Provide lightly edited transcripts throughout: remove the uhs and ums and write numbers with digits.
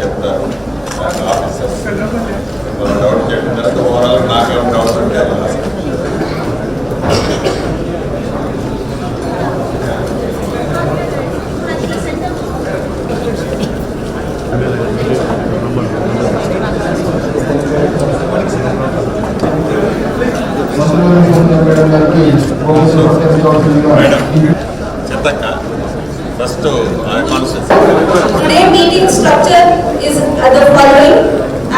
చెప్తారు officers doubt చెప్పిన తర్వాత ఓవరాల్ నాకేం డౌట్స్ ఉంటాయి. చెత్తక్క first Today meeting structure is the following.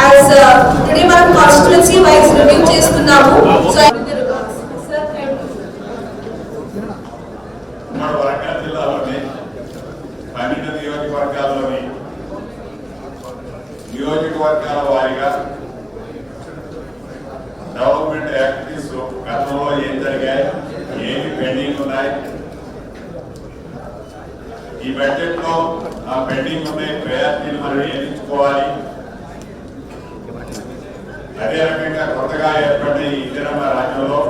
As today మనం constituency wise review చేస్తున్నాము. So మన వరంగల్ జిల్లాలోని 12 నియోజకవర్గాల వారీగా డెవలప్మెంట్ యాక్టివిటీస్ గతంలో ఏం జరిగాయి, ఏమి పెండింగ్ ఉన్నాయి, ఈ బడ్జెట్ లో ఆ పెండింగ్ ఉన్నాయి ప్రయారిటీలు మనం ఏమించుకోవాలి, అదే రకంగా కొత్తగా ఏర్పడిన ఈ ఇందిరమ్మ రాజ్యంలో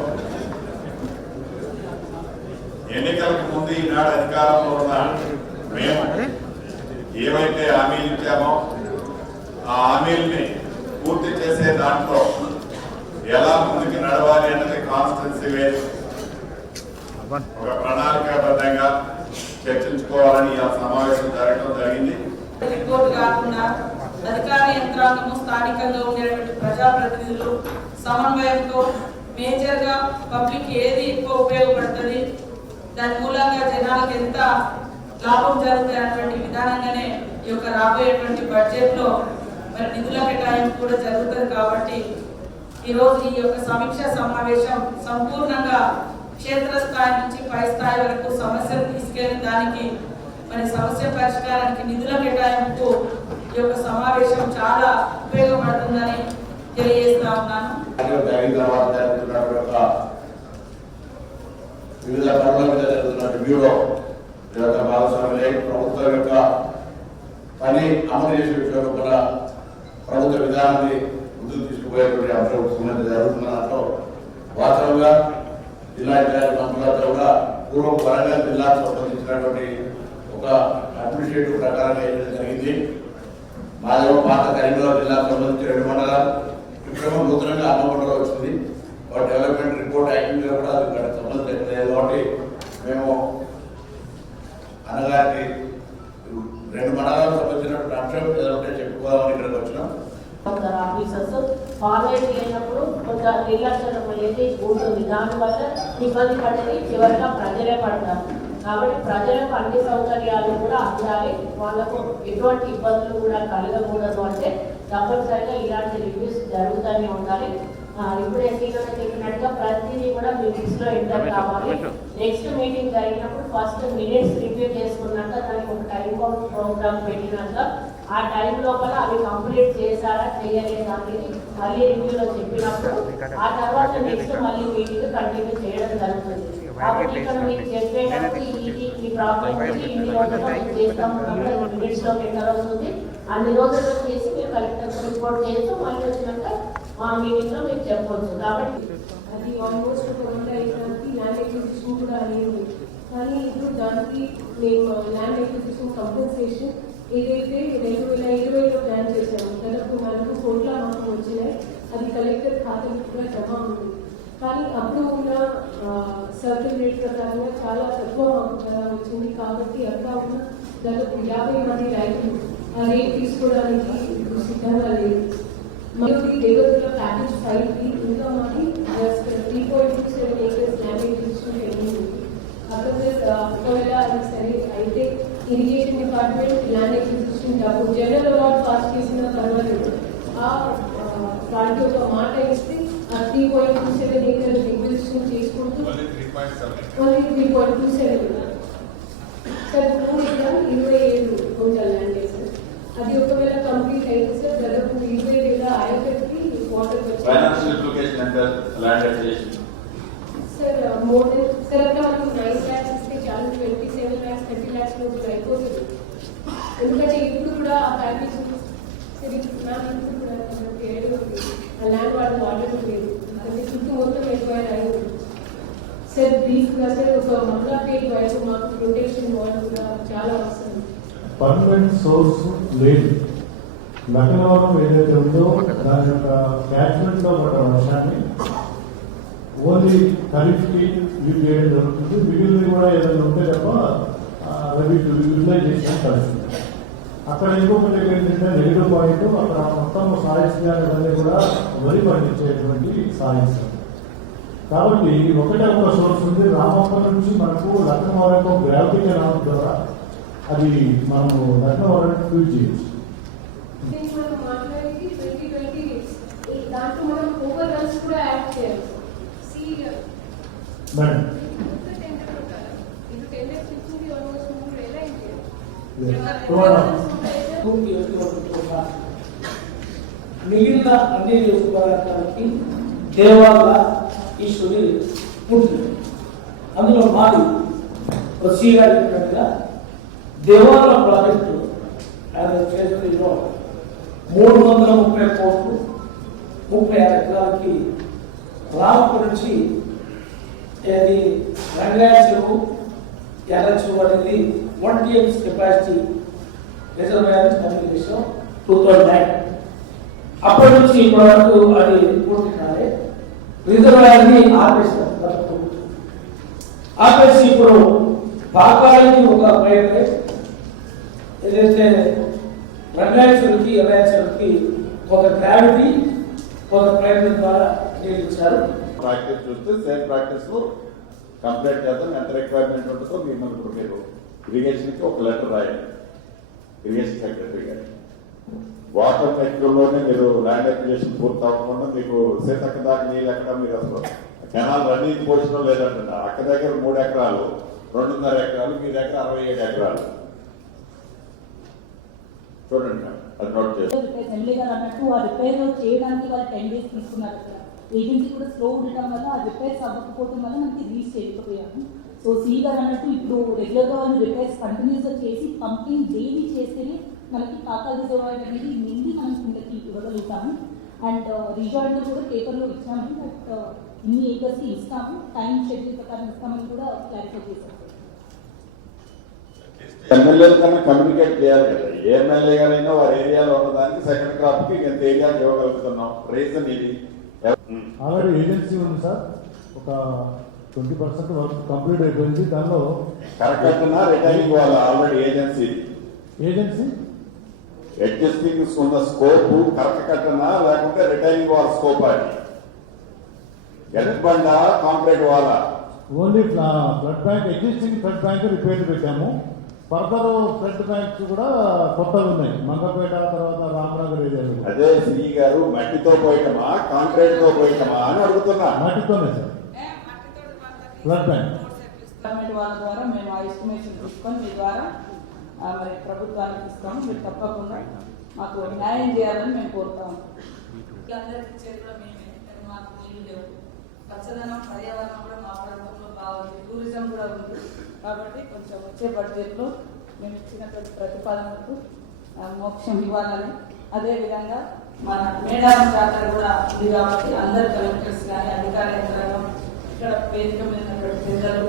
ఎన్నికలకు ముందు ఈనాడు అధికారంలో ఉన్న మేము ఏవైతే హామీలు ఇచ్చామో ఆ హామీల్ని పూర్తి చేసే దాంట్లో ఎలా ముందుకు నడవాలి అన్నది కాన్స్టిట్యున్సీ వైజ్ ఒక ప్రణాళికాబద్ధంగా చర్చించుకోవాలని ఆ సమావేశం జరగడం జరిగింది. రిపోర్ట్ కాకుండా అధికార యంత్రాంగము స్థానికంగా ఉండేటువంటి ప్రజాప్రతినిధులు సమన్వయంతో మేజర్ గా పబ్లిక్ ఏది ఎక్కువ ఉపయోగపడుతుంది, దాని మూలంగా జనాలకు ఎంత లాభం జరుగుతుంది అటువంటి విధానంగానే ఈ యొక్క రాబోయేటువంటి బడ్జెట్ లో మరి నిధుల కేటాయింపు కూడా జరుగుతుంది. కాబట్టి ఈరోజు ఈ యొక్క సమీక్ష సమావేశం సంపూర్ణంగా క్షేత్రస్థాయి నుంచి పై స్థాయి వరకు సమస్యలు తీసుకెళ్లి దానికి మరి సమస్య పరిష్కారానికి నిధుల కేటాయింపు ఈ యొక్క సమావేశం చాలా ఉపయోగపడుతుందని తెలియజేస్తా ఉన్నాను. వివిధ పనుల మీద జరుగుతున్న రివ్యూలో భాగస్వామ్యం ప్రభుత్వం యొక్క పని అమలు చేసే విషయంలో కూడా ప్రభుత్వ విధానాన్ని ముందుకు తీసుకుపోయేటువంటి అంశం జరుగుతున్న దాంట్లో వాస్తవంగా జిల్లా ఇన్ఛార్జ్ మంత్రులతో కూడా పూర్వం వరంగల్ జిల్లాకు సంబంధించినటువంటి ఒక అడ్మినిస్ట్రేటివ్ ప్రకారంగా వేయడం జరిగింది. మాదేమో పాత కరీంనగర్ జిల్లాకు సంబంధించి 2 మండలాలు, ఇప్పుడేమో నూతనంగా అన్నమండలం వచ్చింది. వాటి డెవలప్మెంట్ రిపోర్ట్ యాక్టివ్గా కూడా అది సంబంధించలేదు కాబట్టి మేము అన్నగారికి 2 మండలాలకు సంబంధించినటువంటి అంశం ఏదంటే చెప్పుకోవాలని ఇక్కడికి వచ్చినాం. ఆఫీసర్స్ ఫార్వర్డ్ చేయనప్పుడు కొంత నిర్లక్ష్యం అనేది ఉంటుంది, దానివల్ల ఇబ్బంది పడేది చివరిగా ప్రజలే పడతారు. కాబట్టి ప్రజలకు అన్ని సౌకర్యాలు కూడా అందాలి, వాళ్ళకు ఎటువంటి ఇబ్బందులు కూడా కలగకూడదు అంటే తప్పనిసరిగా ఇలాంటి రివ్యూస్ జరుగుతూనే ఉండాలి. ఇప్పుడు ఎస్సీలో చెప్పినట్టుగా ప్రతిదీ కూడా మీటింగ్స్లో ఎంటర్ కావాలి. నెక్స్ట్ మీటింగ్ జరిగినప్పుడు ఫస్ట్ మినిట్స్ రివ్యూ చేసుకున్నాక దానికి ఒక టైం బౌండ్ ప్రోగ్రామ్ పెట్టినాక ఆ టైం లోపల అవి కంప్లీట్ చేశారా చేయలేదా అనేది మళ్ళీ రివ్యూలో చెప్పినప్పుడు ఆ తర్వాత నెక్స్ట్ మళ్ళీ మీటింగ్ కంటిన్యూ చేయడం జరుగుతుంది. కాబట్టి ఇక్కడ మీకు చెప్పేటప్పుడు ఈ ప్రాబ్లం ఇన్ని రోజుల్లో చేస్తాం మినిట్స్ లో ఎంటర్ అవుతుంది. అన్ని రోజుల్లో చేసి మీరు కలెక్టర్ రిపోర్ట్ చేస్తూ మళ్ళీ వచ్చినాక మా మీటింగ్ లో మీకు చెప్పవచ్చు. కాబట్టి అది ఆల్మోస్ట్ ఒక 100 ల్యాండ్ ఎక్విజిషన్ కూడా అయ్యింది. కానీ ఇప్పుడు దానికి మేము ల్యాండ్ ఎక్విజిషన్ కంపెన్సేషన్ ఏదైతే 2020లో ప్లాన్ చేశాము, దాదాపు 4 కోట్ల మాకు వచ్చినాయి. అది కలెక్టర్ ఖాతాకు కూడా జమ ఉంది. కానీ అప్పుడు ఉన్న సర్కిల్ రేట్ ప్రకారంగా చాలా తక్కువ మాకు వచ్చింది. కాబట్టి అక్కడ ఉన్న దాదాపు 50 మంది రైతులు ఆ రేట్ తీసుకోవడానికి ఇప్పుడు సిద్ధంగా లేదు. మనకి దేవతల ప్యాకేజ్ 5కి ఇంకా మాది 3.27 acres ల్యాండ్ ఎక్విజిషన్ పెండింగ్ ఉంది. ఒకవేళ అది సరే అయితే ఇరిగేషన్ డిపార్ట్మెంట్ ల్యాండ్ ఎక్విజిషన్ డబ్బు జనరల్ అవార్డ్ పాస్ చేసిన పర్వాలేదు, వాటికి ఒక మాట ఇస్తే ఆ 3.27 acres ఎక్విజిషన్ చేసుకుంటూ 3.27 సార్ 27 గుంటల ల్యాండ్ సార్. అది ఒకవేళ కంప్లీట్ అయితే సార్ దాదాపు 20,000 ఆయకట్కి water sir more than sir అక్కడ మనకు 9 lakhs ఇస్తే చాలు, 27 lakhs 30 lakhs లోపు అయిపోతుంది. ఎందుకంటే ఇప్పుడు కూడా ఆ ప్యాకేజ్ ల్యాండ్ వాళ్ళకి ఆల్రెడీ లేదు, అంటే చుట్టూ మొత్తం ఎక్వైర్ అయింది సార్. బ్రీఫ్గా సార్ ఒక మల్లాపేట్ వైపు మాకు ప్రొటెక్షన్ వాల్ కూడా చాలా అవసరం. పర్మనెంట్ సోర్స్ లేదు. లక్నవరం ఏదైతే ఉందో దాని యొక్క క్యాచ్మెంట్ లో పడ్డ వర్షాన్ని ఓన్లీ ఖరీఫ్కి యూజ్ చేయడం జరుగుతుంది. మిగిలిన కూడా ఏదైనా ఉంటే తప్ప రవి యూటిలైజ్ చేసిన పరిస్థితి. అక్కడ ఇంకొకటి ఏంటంటే నెగిటివ్ పాయింట్, అక్కడ మొత్తం సాయిల్స్ అన్నీ కూడా వరి పండించేటువంటి సాయిల్స్. కాబట్టి ఒకటే ఒక సోర్స్ ఉంది. రామప్ప నుంచి మనకు లక్నవరం గ్రావిటీ కెనాల్ ద్వారా అది మనము లక్నవరం యూజ్ చేయొచ్చు. మనం మాట్లాడేది 2020 దాంట్లో మనం ఓవర్ రన్స్ కూడా యాడ్ చేయాలి. మేడం మిగిలిన అన్ని నియోజకవర్గాలకి దేవాలయ ఈశ్వరి ఉంటుంది. అందులో మాది శ్రీగా చెప్పినట్టుగా దేవాలయ ప్రాజెక్టు ఆయన చేతుల్లో 330 కోట్లు 36 ఎకరాలకి రామపు నుంచి అది రంగాయ చెరువు ఎర్రచెరువు అనేది 1 TMS కెపాసిటీ రిజర్వాయర్ కంప్లీట్ చేసాం 2009. అప్పటి నుంచి ఇప్పటి వరకు అది పూర్తి కాలే. రిజర్వాయర్ని ఆపేసాం. ఆపేసి ఇప్పుడు పాకాలకి ఒక పైప్ ఏదైతే రంగాయ చెరువుకి ఎర్రాయ చెరువుకి ఒక గ్రావిటీ ఒక ప్రయత్నం ద్వారా నిర్మించారు. ప్రాక్టీస్ చూస్తే సేమ్ ప్రాక్టీస్ కంప్లీట్ చేద్దాం. ఎంత రిక్వైర్మెంట్ ఉంటుందో మీరు ఇరిగేషన్కి ఒక లెటర్ రాయండి ఇరిగేషన్ సెక్రటరీ గారు. వాటర్ నెట్లోనే మీరు ల్యాండ్ అక్విజిషన్ పూర్తి అవ్వకుండా మీకు సీతక్క దాకా నీళ్ళు ఎక్కడ మీరు అసలు కెనాల్ రన్నింగ్ పోషణం లేదంటున్నా. అక్క దగ్గర 3 ఎకరాలు 2.5 ఎకరాలు, మీ దగ్గర 67 ఎకరాలు. చూడండి అది నోట్ చేస్తాం. ఎమ్మెల్యే గారు అన్నట్టు ఆ రిపేర్ చేయడానికి వాళ్ళు 10 days తీసుకున్నారు కదా. ఏజెన్సీ కూడా స్లో ఉండటం వల్ల ఆ రిపేర్స్ అవ్వకపోవడం వల్ల మనకి రీచ్ చేయకపోయాము. సో సి గారు అన్నట్టు ఇప్పుడు రెగ్యులర్గా వాళ్ళు రిపేర్స్ కంటిన్యూస్గా చేసి పంపింగ్ డైలీ చేస్తేనే మనకి పాకాల రిజర్వాయర్ అనేది నిండి మనం కిందకి ఇవ్వగలుగుతాము. అండ్ రిజార్ట్లో కూడా పేపర్లో ఇచ్చాము, బట్ ఇన్ని ఏకర్స్కి ఇస్తాము, టైం షెడ్యూల్ ప్రకారం ఇస్తామని కూడా క్లారిఫై చేశాము. ఎమ్మెల్యే కన్నా కమ్యూనికేట్ చేయాలి కదా. ఏ ఎమ్మెల్యే గారైనా వారి ఏరియాలో ఉన్నదానికి సెకండ్ క్రాప్ కి ఎంత ఏరియా ఇవ్వగలుగుతున్నాం. రీజన్ ఇది ఆల్రెడీ ఏజెన్సీ ఉంది సార్, ఒక 20% వర్క్ కంప్లీట్ అయిపోయింది. దానిలో కరెక్ట్ రిటైనింగ్ వాళ్ళ ఆల్రెడీ ఏజెన్సీ ఎగ్జిస్టింగ్ ఉన్న స్కోప్ కరెక్ట్ కట్టనా లేకుంటే రిటైనింగ్ వాళ్ళ స్కోప్ అది ఎలక్ట్ బండ కాంక్రీట్ వాళ్ళ only flood bank existing flood bank repair పెట్టాము. ఫర్దర్ ఫ్లడ్ బ్యాంక్స్ కూడా కొత్తవి ఉన్నాయి మంగపేట తర్వాత రామనగర్ ఏరియాలో. అదే శ్రీ గారు మట్టితో పోయటమా కాంక్రీట్ తో పోయటమా అని అడుగుతున్నా. మట్టితోనే సార్ ఫ్లడ్ బ్యాంక్. గవర్నమెంట్ వాళ్ళ ద్వారా మేము ఆ ఎస్టిమేషన్ తీసుకొని మీ ద్వారా మరి ప్రభుత్వానికి ఇస్తాము. మీరు తప్పకుండా మాకు న్యాయం చేయాలని మేము కోరుతాము. అందరికీ ఇచ్చేది కూడా మేమే, మాకు నీళ్ళు లేవు. పచ్చదనం పర్యావరణం కూడా మా ప్రాంతంలో బాగుంది, టూరిజం కూడా ఉంది. కాబట్టి కొంచెం వచ్చే బడ్జెట్లో మేము ఇచ్చినటువంటి ప్రతిపాదనకు మోక్షం ఇవ్వాలని, అదేవిధంగా మన మేడారం జాతర కూడా ఉంది కాబట్టి అందరు కలెక్టర్స్ కానీ అధికార యంత్రాంగం ఇక్కడ వేదిక మీద ఉన్నటువంటి ప్రజలు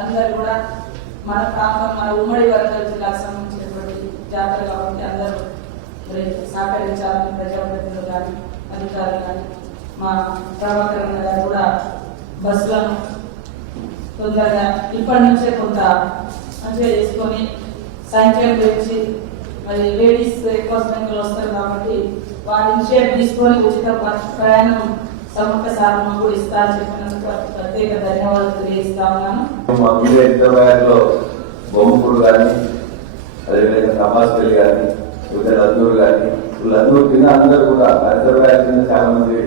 అందరు కూడా మన ప్రాంతం మన ఉమ్మడి వరంగల్ జిల్లాకు సంబంధించినటువంటి జాతర కాబట్టి అందరూ సహకరించాలని ప్రజాప్రతినిధులు కానీ అధికారులు కానీ మా ప్రభాకరణ గారు కూడా బస్సులను తొందరగా ఇప్పటి నుంచే కొంత మంచిగా చేసుకొని సంఖ్యను పెంచి మరి లేడీస్ ఎక్కువ సంఖ్యలో వస్తారు కాబట్టి వారి ఇనిషియేటివ్ తీసుకొని ఉచిత ప్రయాణం సమ్మక్క సాధన కూడా ఇస్తా అని చెప్పినందుకు ప్రత్యేక ధన్యవాదాలు తెలియజేస్తా ఉన్నాను. మా మీడియా రిజర్వాయర్లో బొమ్మపూడి కానీ అదేవిధంగా తపాస్పల్లి కానీ లందూరు కానీ లందూరు కింద అందరూ కూడా రిజర్వాయర్ కింద చాలా మంది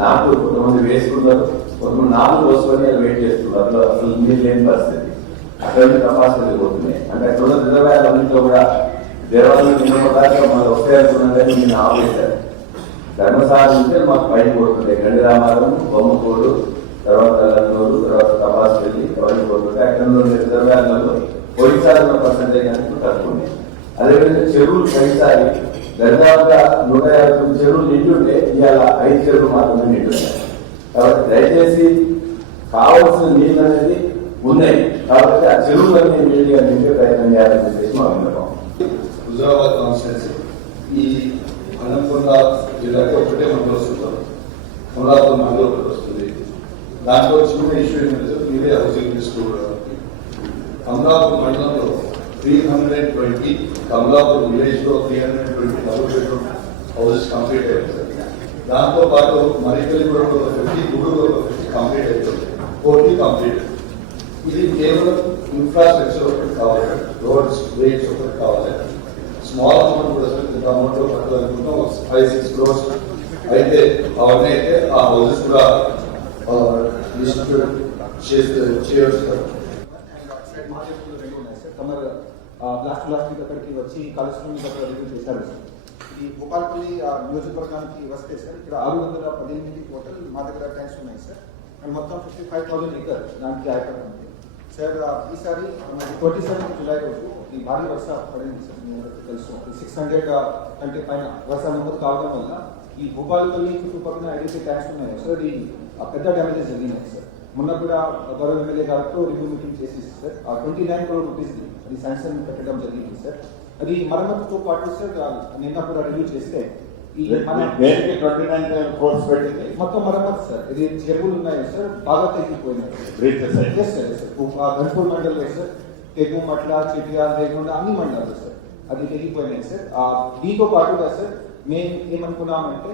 నాటు కొంతమంది వేసుకున్నారు, కొంతమంది నాటు పోసుకొని వెయిట్ చేస్తున్నారు. అసలు నీళ్ళు లేని పరిస్థితి. అక్కడ నుంచి తపాస్పల్లి పోతున్నాయి. అంటే అక్కడ ఉన్న రిజర్వాయర్ అన్నింటిలో కూడా దేవాలయం నిన్నదాకా మనం వస్తే అనుకున్నాం కానీ నేను ఆపేశారు. ధర్మసాగర్ ఉంటే మాకు పైన పోతుండే గండి రామారం, బొమ్మపూడు, తర్వాత లందూరు, తర్వాత తపాస్పల్లి అవన్నీ పోతుంటే అక్కడ రిజర్వాయర్లలో పోయినసారి ఉన్న పర్సెంటేజ్ అనేది తక్కువ. అదేవిధంగా చెరువులు పైసారి దాదాపుగా 159 చెరువులు నిండుంటే ఇవాళ 5 చెరువులు మాత్రమే నిండున్నాయి. కాబట్టి దయచేసి కావాల్సిన నీళ్ళు అనేది ఉన్నాయి కాబట్టి ఆ చెరువులన్నీ నీళ్ళుగా నింపే ప్రయత్నం చేయాలని చెప్పేసి మా విన్నపం. హుజరాబాద్ కాన్స్టిట్యున్సీ ఈ అనంతపుర జిల్లాకి ఒకటే మండలం వస్తుంటారు. అమలాపురం మండలం ఒకటి వస్తుంది. దాంట్లో చిన్న ఇష్యూ ఏంటంటే మీరే హౌసింగ్ మినిస్టర్ కూడా అమలాపురం మండలంలో 320 కమలాపూర్ విలేజ్ లో 320 డబుల్ బెడ్రూమ్ హౌసెస్ కంప్లీట్ అయ్యాయి సార్. దాంతో పాటు మరికల్లి కూడా 50 గూడూరు 50 కంప్లీట్ అయిపోయింది. 40 కంప్లీట్. ఇది కేవలం ఇన్ఫ్రాస్ట్రక్చర్ ఒకటి కావాలి, రోడ్స్ బ్రిడ్జ్ ఒకటి కావాలి. స్మాల్ అమౌంట్ కూడా సార్, ఇంత అమౌంట్ పట్టాలనుకుంటాం 5-6 crores అయితే అవన్నీ అయితే ఆ హౌసెస్ కూడా డిస్ట్రిబ్యూట్ చేయవచ్చు సార్. లాస్ట్ వీక్ అక్కడికి వచ్చి కాళేశ్వరం దగ్గర రివ్యూ చేశారు సార్. ఈ భూపాలపల్లి నియోజకవర్గానికి వస్తే సార్ ఇక్కడ 618 టోటల్ మా దగ్గర ట్యాంక్స్ ఉన్నాయి సార్. అండ్ మొత్తం 55,000 లీటర్ దానికి ఆయకడం ఉంది సార్. ఈసారి 27 జూలై రోజు ఈ భారీ వర్ష పడింది సార్. మీ అందరికీ తెలుసు 600 కంటే పైన వర్ష నమోదు కావడం వల్ల ఈ భూపాలపల్లి చుట్టుపక్కల ఐడెంటిటీ ట్యాంక్స్ ఉన్నాయి సార్. ఈ పెద్ద డ్యామేజెస్ జరిగినాయి సార్. మొన్న కూడా గౌరవ ఎమ్మెల్యే గారితో రివ్యూ మీటింగ్ చేసి సార్ 29 crore rupees అది శాంక్షన్ పెట్టడం జరిగింది సార్. అది మరమ్మతుతో పాటు సార్ నిన్న కూడా రివ్యూ చేస్తే ఈ 29 crores పెట్టింది మొత్తం మరమ్మతు సార్. ఇది చెరువులు ఉన్నాయి సార్, బాగా తెగిపోయినాయి సార్. గన్పూర్ మండలంలో సార్ తెగుమట్ల, చిటియాల, రేగుండ అన్ని మండలాలు సార్ అది తెగిపోయినాయి సార్. దీంతో పాటుగా సార్ మేము ఏమనుకున్నామంటే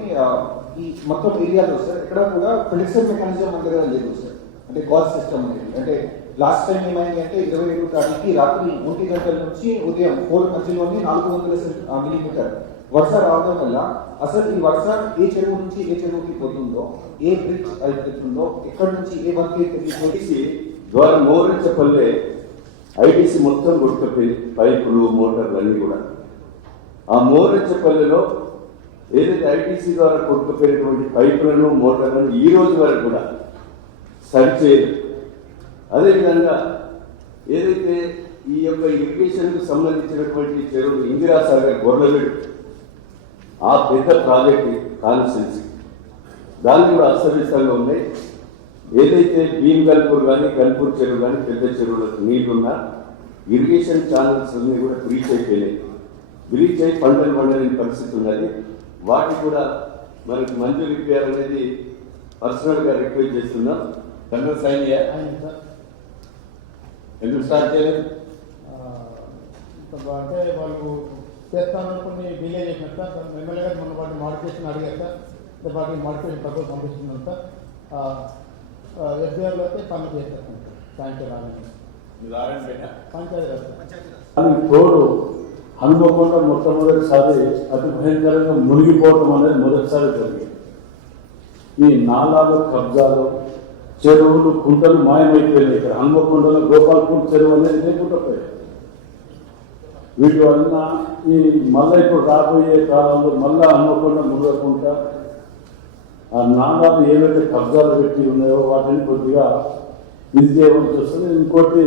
ఈ మొత్తం ఏరియాలో సార్ ఎక్కడ కూడా ప్రొటెక్షన్ మెకానిజం మన దగ్గర లేదు సార్. అంటే గాడ్ సిస్టమ్ అనేది అంటే లాస్ట్ టైం ఏమైంది అంటే 27 తారీఖుకి రాత్రి 1 గంటల నుంచి ఉదయం 4 మధ్యలోనే 400 మిల్లీమీటర్ వర్ష రావడం వల్ల అసలు ఈ వర్ష ఏ చెరువు నుంచి ఏ చెరువుకి పోతుందో, ఏ బ్రిడ్జ్ వెళ్తుందో, ఎక్కడి నుంచి ఏ వర్క్ ఐటీసీ ద్వారా మోరెచ్చపల్లె ఐటీసీ మొత్తం కొట్టుకుపోయి పైపులు మోటార్లు అన్నీ కూడా ఆ మోరెచ్చపల్లెలో ఏదైతే ఐటీసీ ద్వారా కొట్టుకుపోయినటువంటి పైపులను మోటార్లను ఈ రోజు వరకు కూడా సరిచేయదు. అదేవిధంగా ఏదైతే ఈ యొక్క ఇరిగేషన్కు సంబంధించినటువంటి చెరువులు ఇందిరాసాగర్ గొర్రెలు ఆ పెద్ద ప్రాజెక్ట్ కాన్స్టిట్యున్సీ దాన్ని కూడా అస్తవ్యస్తంగా ఉన్నాయి. ఏదైతే భీమ్గల్పూర్ కానీ గన్పూర్ చెరువు కానీ పెద్ద చెరువులకు నీళ్లున్నా ఇరిగేషన్ ఛానల్స్ అన్నీ కూడా బ్రీచ్ అయిపోయినాయి. బ్రీచ్ అయి పంటలు పండని పరిస్థితి ఉన్నది. వాటికి కూడా మనకి మంజూరు ఇప్పించాలనేది పర్సనల్గా రిక్వెస్ట్ చేస్తున్నాం. టెండర్ సైన్ ఎందుకు స్టార్ట్ చేయలేదు అంటే వాళ్ళు చేస్తాను కొన్ని డిలే చేసినారు సార్. ఎమ్మెల్యే గారు మొన్న వాటి మాడిఫికేషన్ అడిగారు సార్. వాటికి మాడిఫికేషన్ తక్కువ పంపిస్తున్నాం సార్. ఎస్బీఆర్లో అయితే పనులు చేస్తారు సార్. పంచాయతీ తోడు హనుమకొండ మొట్టమొదటిసారి అతి భయంకరంగా మునిగిపోవటం అనేది మొదటిసారి జరిగింది. ఈ నాలాలు, కబ్జాలు, చెరువులు, కుంటలు మాయమైపోయినాయి. ఇక్కడ హనుమకొండలో గోపాల్పూర్ చెరువు అనేది లేకుండా పోయాయి. వీటి వలన ఈ మళ్ళీ ఇప్పుడు రాబోయే కాలంలో మళ్ళా హనుమకొండ మునగకుండా ఆ నాలాలు ఏవైతే కబ్జాలు పెట్టి ఉన్నాయో వాటిని కొద్దిగా ఇది చేయవలసి వస్తుంది. ఇంకోటి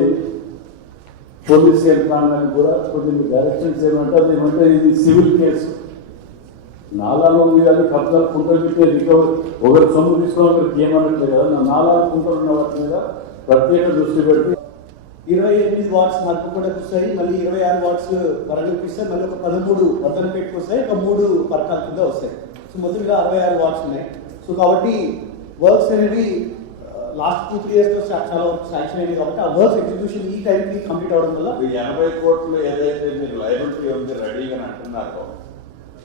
పోలీస్ యంత్రాంగానికి కూడా కొద్దిగా డైరెక్షన్స్ ఏమంటే ఇది సివిల్ కేసు. నాలాలు ఉంది కానీ కబ్జాలు కుంటలు పెట్టి రికవరీ ఒకరి సొమ్ము తీసుకోవడానికి ఏమన్నట్లేదు కదా. నాలాలు కుంటలు ఉన్న వాటి మీద ప్రత్యేక దృష్టి పెట్టి 28 వాట్స్ మరపకొండకు వస్తాయి, మళ్ళీ 26 వాట్స్ వరంగల్కి వస్తాయి, మళ్ళీ ఒక 13 వర్ధనపేటకు వస్తాయి, ఒక 3 పరకాల కింద వస్తాయి. సో మొత్తంగా 66 వాట్స్ ఉన్నాయి. సో కాబట్టి వర్క్స్ అనేవి లాస్ట్ 2-3 yearsలో చాలా శాంక్షన్ అయింది కాబట్టి ఆ వర్క్స్ ఎగ్జిక్యూషన్ ఈ టైంకి కంప్లీట్ అవడం వల్ల 80 కోట్లు ఏదైతే మీరు లయబిలిటీ ఉంది రెడీగా అంటున్నారో